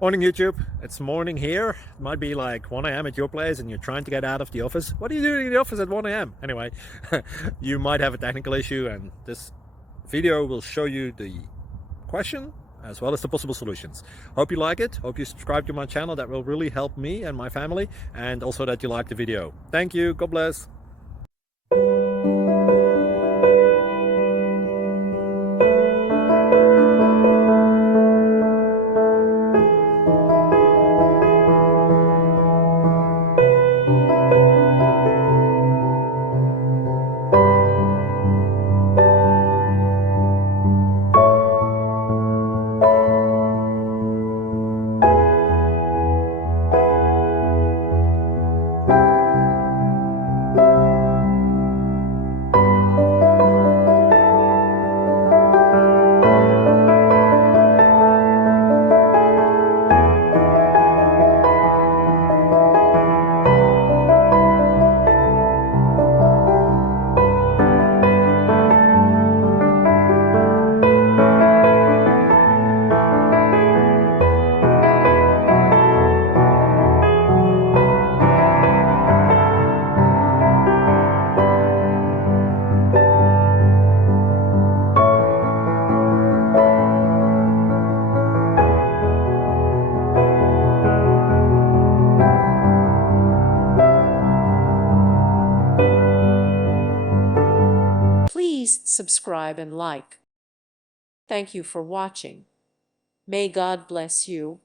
Morning YouTube, it's morning here. It might be like 1 a.m. at your place and you're trying to get out of the office. What are you doing in the office at 1 a.m.? Anyway, you might have a technical issue and this video will show you the question as well as the possible solutions. Hope you like it, hope you subscribe to my channel. That will really help me and my family, and also that you like the video. Thank you, God bless. Please subscribe and like. Thank you for watching. May God bless you